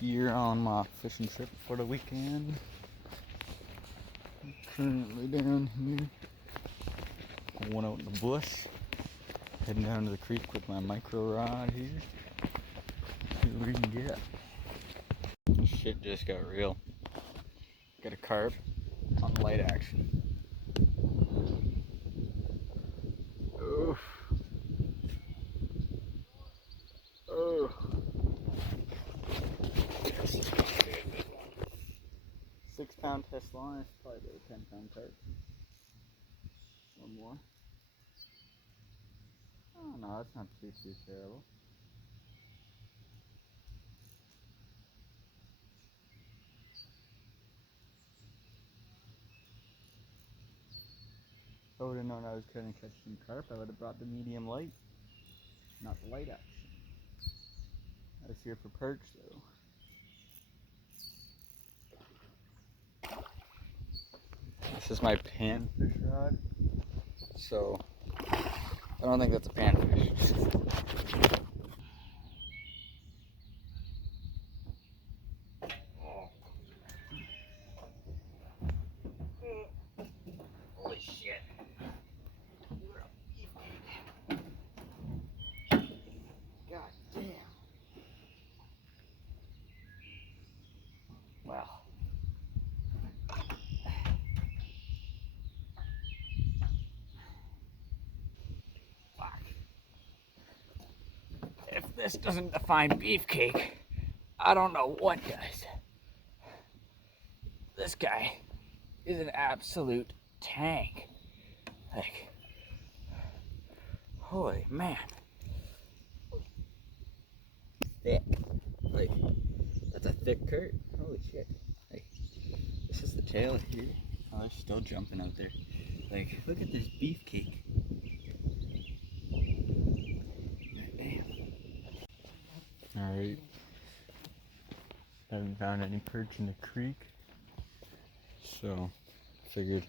here on my fishing trip for the weekend. I'm currently down here. I went out in the bush, heading down to the creek with my micro rod here. See what we can get. Shit just got real. Got a carp on light action. Oof. Oh. 6-pound test line, it's probably about a 10-pound carp. Or more. Oh no, that's not too terrible. If I would have known I was going to catch some carp, I would have brought the medium light, not the light action. I was here for perch though. This is my panfish rod, so I don't think that's a panfish. Holy shit. God damn. Wow. Fuck. If this doesn't define beefcake, I don't know what does. This guy is an absolute tank. Like, holy man. Thick. Like, that's a thick curd. Holy shit. Like, this is the tail here. Oh, they're still jumping out there. Like, look at this beefcake. Damn. Alright. Haven't found any perch in the creek. So, figured.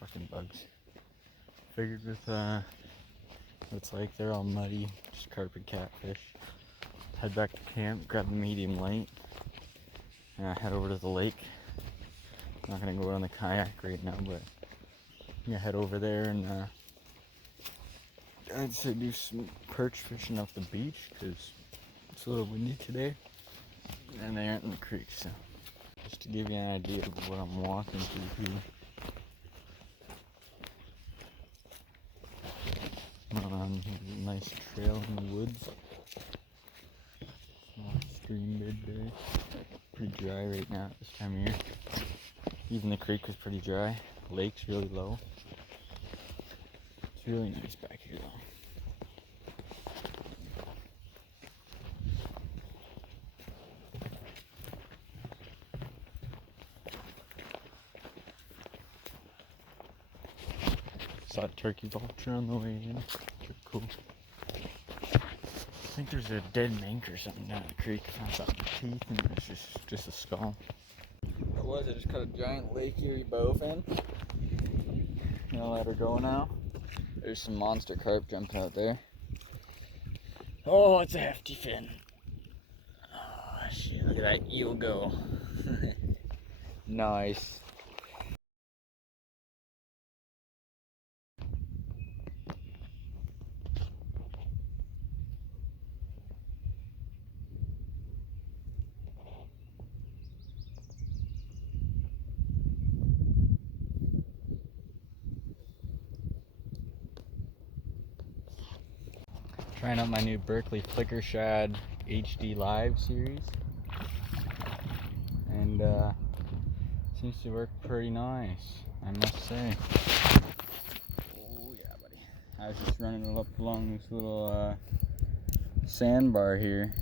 Fucking bugs. Figured with, it's like they're all muddy, just carp and catfish. Head back to camp, grab the medium light, and head over to the lake. I'm not gonna go on the kayak right now, but I'm gonna head over there and I'd say do some perch fishing off the beach because it's a little windy today, and they aren't in the creek. So, just to give you an idea of what I'm walking through here. On a nice trail in the woods. Small stream bed there. Pretty dry right now at this time of year. Even the creek was pretty dry. Lake's really low. It's really nice back here though. Saw a turkey vulture on the way in. Pretty cool. I think there's a dead mink or something down the creek. I found something teeth and it's just a skull. What was it? Just caught a giant Lake Erie bowfin. Gonna let her go now. There's some monster carp jumping out there. Oh, it's a hefty fin. Oh shit, look at that eel go. Nice. Trying out my new Berkeley Flicker Shad HD Live series, and seems to work pretty nice, I must say. Oh yeah, buddy. I was just running up along this little sandbar here.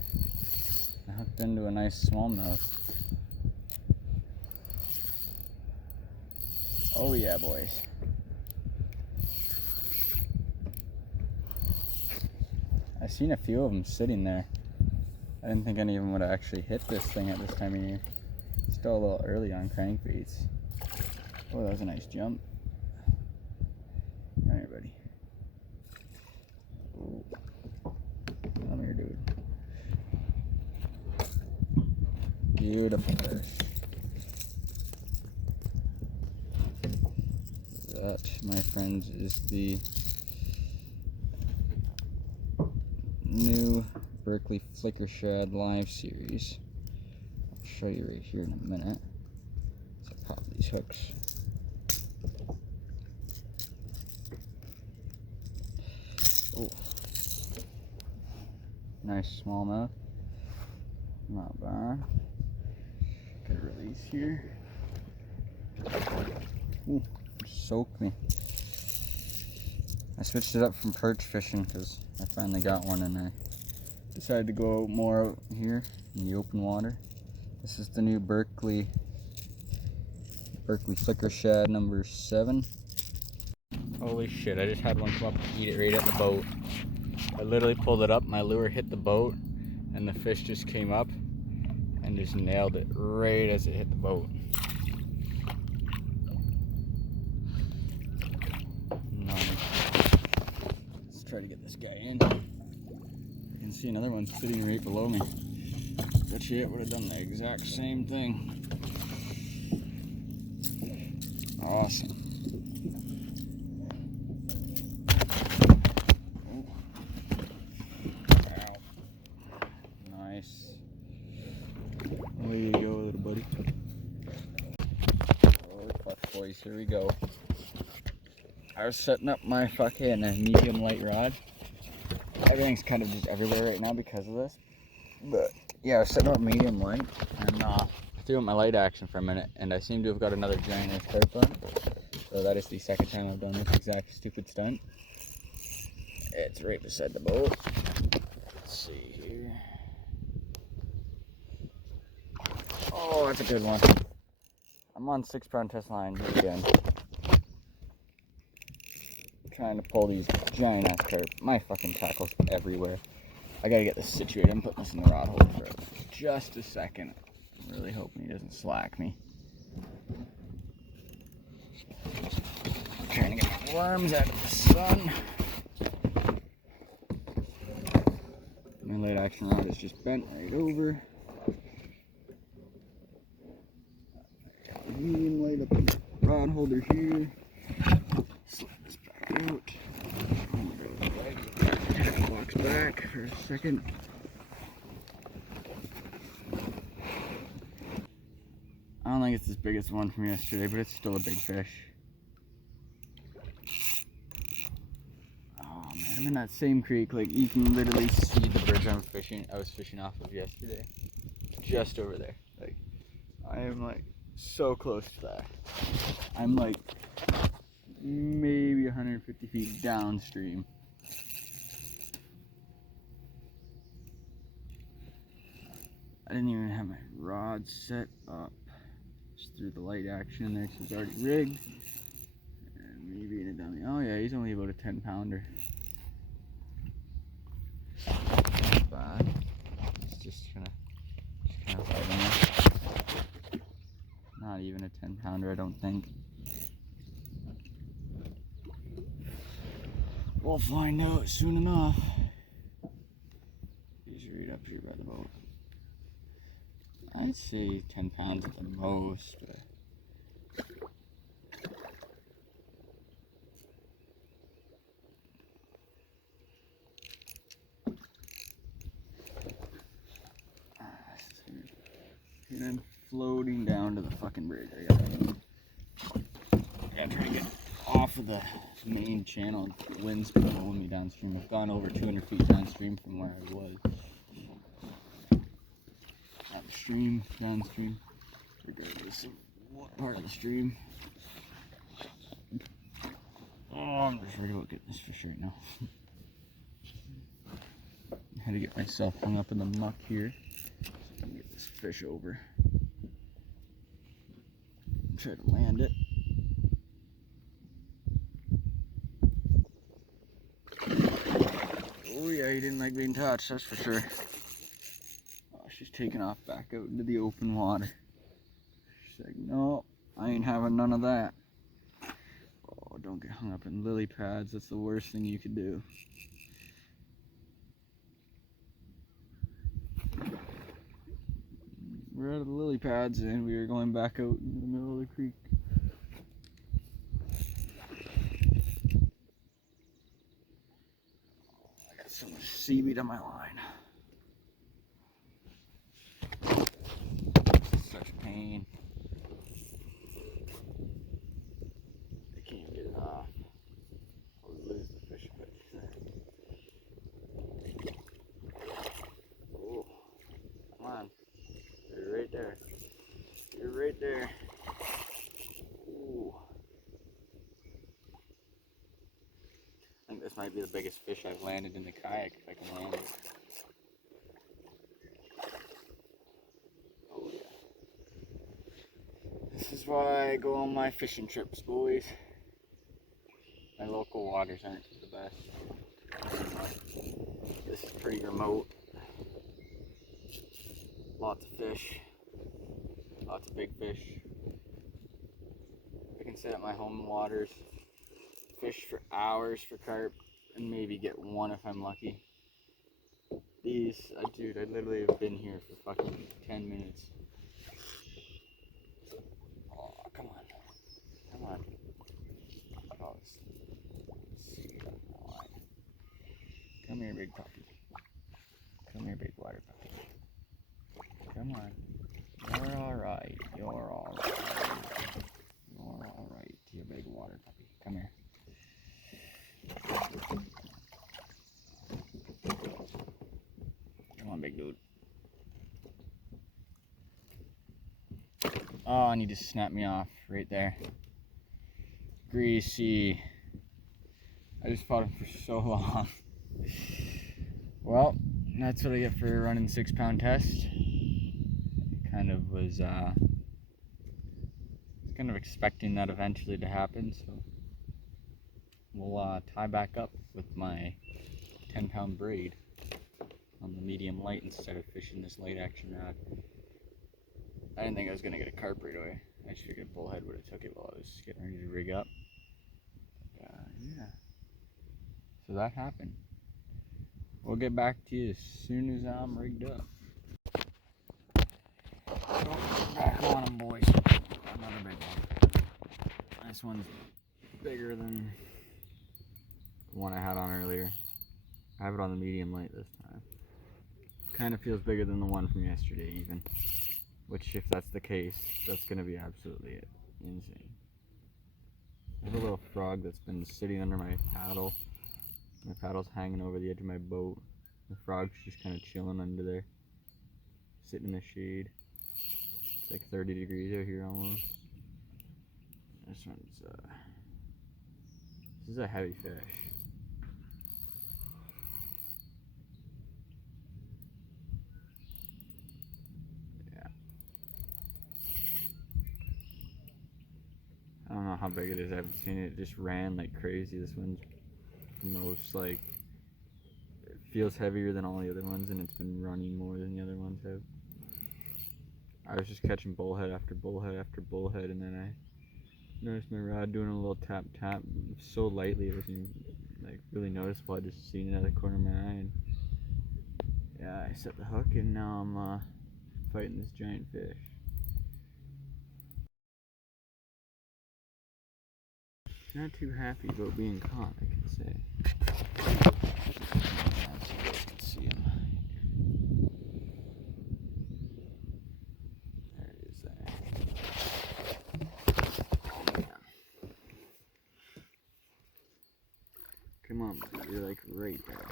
I hooked into a nice smallmouth. Oh yeah, boys. I've seen a few of them sitting there. I didn't think any of them would actually hit this thing at this time of year. Still a little early on crankbaits. Oh, that was a nice jump. Alright, buddy. Ooh. Come here, dude. Beautiful fish. That, my friends, is the new Berkley Flicker Shad live series. I'll show you right here in a minute. So pop these hooks. Oh, nice smallmouth. Not bad. Good release here. Ooh, soaked me. I switched it up from perch fishing because I finally got one, and I decided to go more out here in the open water. This is the new Berkley Flicker Shad number 7. Holy shit, I just had one come up and eat it right at the boat. I literally pulled it up, my lure hit the boat, and the fish just came up and just nailed it right as it hit the boat. Nice. Let's try to get this guy in. You can see another one sitting right below me. Bet you it would have done the exact same thing. Awesome. Nice. There you go, little buddy. Oh, fuck, boys, here we go. I was setting up my fucking medium light rod. Everything's kind of just everywhere right now because of this. But yeah, I was setting up medium light and threw out my light action for a minute, and I seem to have got another giant carp on. So that is the second time I've done this exact stupid stunt. It's right beside the boat. Let's see here. Oh, that's a good one. I'm on 6-pound test line again. Trying to pull these giant ass carp. My fucking tackle's everywhere. I gotta get this situated. I'm putting this in the rod holder for just a second. I'm really hoping he doesn't slack me. Trying to get my worms out of the sun. My light action rod is just bent right over. Medium light up in the rod holder here. Slip this back out. Box back for a second. I don't think it's as big as the one from yesterday, but it's still a big fish. Oh man, I'm in that same creek. Like, you can literally see the bridge I was fishing off of yesterday. Just over there. Like, I am like so close to that. I'm like maybe 150 feet downstream. I didn't even have my rod set up. Just threw the light action in there, so it's already rigged. And maybe in a dummy. Oh yeah, he's only about a 10-pounder. Not bad. It's just kind of fighting there. Not even a 10-pounder, I don't think. We'll find out soon enough. He's right up here by the boat. I'd say 10 pounds at the most, but and I'm floating down to the fucking bridge. I gotta try to get off of the main channel. The wind's blowing me downstream. I've gone over 200 feet downstream from where I was. Upstream, downstream, regardless of what part of the stream. Oh, I'm just ready to get this fish right now. I had to get myself hung up in the muck here so I can get this fish over. And try to land it. Oh yeah, he didn't like being touched, that's for sure. She's taking off back out into the open water. She's like, no, I ain't having none of that. Oh, don't get hung up in lily pads. That's the worst thing you could do. we're out of the lily pads and we are going back out in the middle of the creek. I got so much seaweed on my line. Such pain. I can't get it off. I'll lose the fish hook. Oh, come on. You're right there. You're right there. Ooh. I think this might be the biggest fish I've landed in the kayak if I can land it. Oh yeah. This is why I go on my fishing trips, boys. My local waters aren't the best. This is pretty remote. Lots of fish. Lots of big fish. I can sit at my home waters, fish for hours for carp, and maybe get one if I'm lucky. These, dude, I literally have been here for fucking 10 minutes. Oh, come on. Come on. Oh, let's see on the line. Come here, big puppy. Come here, big water puppy. Come on. You're alright. You're alright. You're alright, you big water puppy. Come here. Come on, big dude. Oh, and he just snapped me off right there. Greasy. I just fought him for so long. Well, that's what I get for running 6-pound test. It kind of was kind of expecting that eventually to happen, so we'll tie back up with my 10-pound braid on the medium light instead of fishing this light action rod. I didn't think I was going to get a carp right away. I just figured bullhead would have took it while I was getting ready to rig up. Yeah. So that happened. We'll get back to you as soon as I'm rigged up. So, back on them, boys. Another big one. This one's bigger than the one I had on earlier. I have it on the medium light this time. Kind of feels bigger than the one from yesterday even. Which, if that's the case, that's going to be absolutely insane. I have a little frog that's been sitting under my paddle. My paddle's hanging over the edge of my boat. The frog's just kind of chilling under there. Sitting in the shade. It's like 30 degrees out here almost. This is a heavy fish. Yeah. I don't know how big it is. I haven't seen it. It just ran like crazy. This one's the most, like, it feels heavier than all the other ones, and it's been running more than the other ones have. I was just catching bullhead after bullhead after bullhead, and then I noticed my rod doing a little tap tap so lightly it wasn't even like really noticeable. I just seen it out of the corner of my eye, and yeah, I set the hook, and now I'm fighting this giant fish. Not too happy about being caught, I can say. So you guys can see him. There he is there. Oh man. Come on, buddy. You're like right there.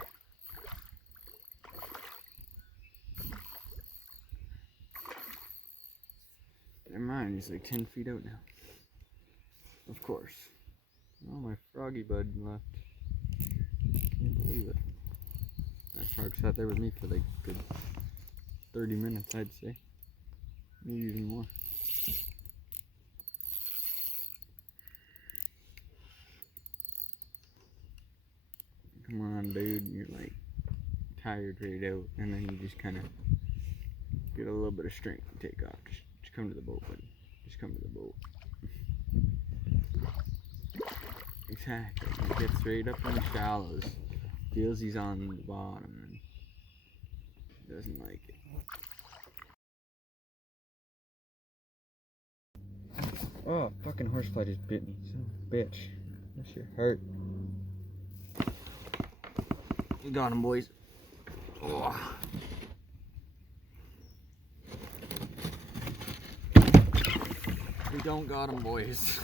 Never mind, he's like 10 feet out now. Of course. Oh, my froggy bud left. Can't believe it. That frog sat there with me for like a good 30 minutes, I'd say. Maybe even more. Come on, dude. You're like tired right out, and then you just kind of get a little bit of strength and take off. Just come to the boat, buddy. Just come to the boat. Exactly. He gets right up in the shallows, feels he's on the bottom, and doesn't like it. Oh, fucking horsefly just bit me. Son of a bitch. That shit hurt. You got him, boys. Oh. We don't got him, boys.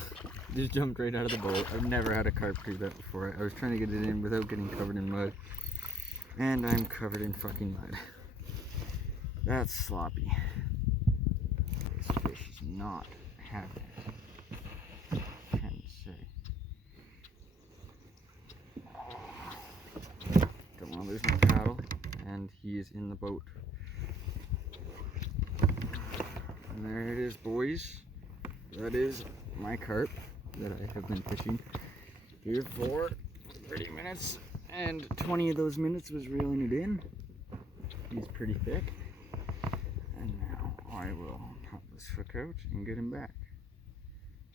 Just jumped right out of the boat. I've never had a carp do that before. I was trying to get it in without getting covered in mud. And I'm covered in fucking mud. That's sloppy. This fish is not having it. Can you say? Don't want to lose my paddle. And he is in the boat. And there it is, boys. That is my carp that I have been fishing here for 30 minutes. And 20 of those minutes was reeling it in. He's pretty thick. And now I will pop this hook out and get him back.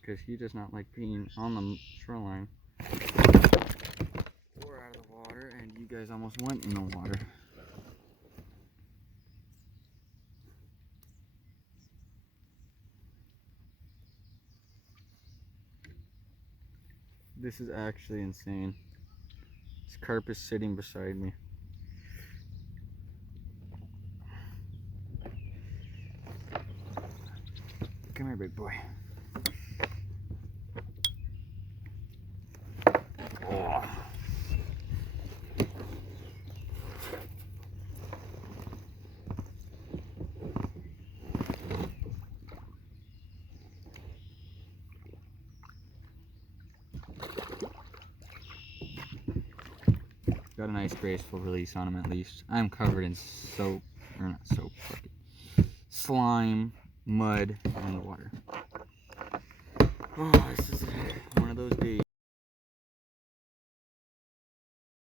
Because he does not like being on the shoreline or out of the water. And you guys almost went in the water. This is actually insane. This carp is sitting beside me. Come here, big boy. Oh. Got a nice graceful release on him at least. I'm covered in soap, or not soap, slime, mud, and water. Oh, this is